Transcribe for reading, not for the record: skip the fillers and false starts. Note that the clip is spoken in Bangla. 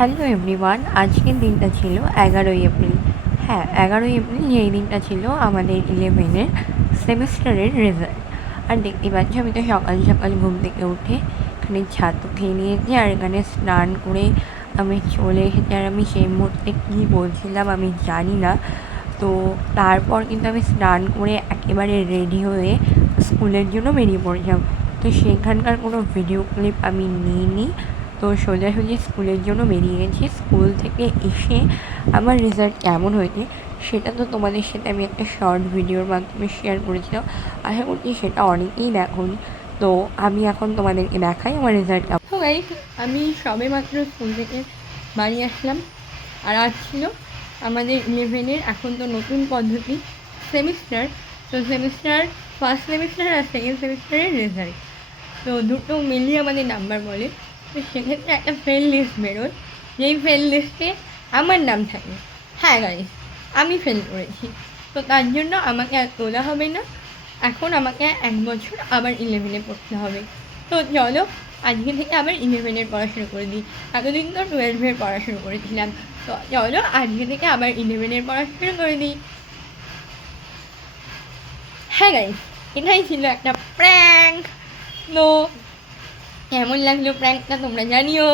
হ্যালো এভরিওয়ান, আজকের দিনটা ছিল 11ই এপ্রিল। হ্যাঁ, 11ই এপ্রিল এই দিনটা ছিল আমাদের 11-এর সেমিস্টারের রেজাল্ট। আর দেখতেই পাচ্ছি আমি তো সকাল সকাল ঘুম থেকে উঠে এখানে ছাতু খেয়ে নিয়েছি আর এখানে স্নান করে আমি চলে এসেছি। আর আমি সেই মুহূর্তে কী বলছিলাম আমি জানি না। তো তারপর কিন্তু আমি স্নান করে একেবারে রেডি হয়ে স্কুলের জন্য বেরিয়ে পড়েছিলাম। তো সেখানকার কোনো ভিডিও ক্লিপ আমি নিইনি। তো সোজাসুজি স্কুলের জন্য বেরিয়ে গেছি। স্কুল থেকে এসে আমার রেজাল্ট কেমন হয়েছে সেটা তো তোমাদের সাথে আমি একটা শর্ট ভিডিওর মাধ্যমে শেয়ার করেছিলাম। আশা করছি সেটা অনেকেই দেখোনি। তো আমি এখন তোমাদেরকে দেখাই আমার রেজাল্ট কেমন। তো গাইস, আমি সবে মাত্র স্কুল থেকে বাড়ি আসলাম। আর আজ ছিল আমাদের 11-এর এখন তো নতুন পদ্ধতি সেমিস্টার। তো সেমিস্টার ফার্স্ট সেমিস্টার আর সেকেন্ড সেমিস্টারের রেজাল্ট তো দুটো মিলিয়ে আমাদের নাম্বার বলে। তো সেক্ষেত্রে একটা ফ্রেন্ড লিস্ট বেরোয়, যেই ফ্রেন্ড লিস্টে আমার নাম থাকে। হ্যাঁ গাইস, আমি ফেল করেছি। তো তার জন্য আমাকে আর তোলা হবে না, এখন আমাকে 1 বছর আবার 11-এ পড়তে হবে। তো চলো আজকে থেকে আবার 11-এর পড়াশুনো করে দিই। এতদিন তো 12-এর পড়াশুনো করেছিলাম। তো চলো আজকে থেকে আবার 11-এর পড়াশুনো করে দিই। হ্যাঁ গাইস, এটাই ছিল একটা প্র্যাঙ্ক। তো কেমন লাগলো প্র্যাঙ্কটা তোমরা জানিও।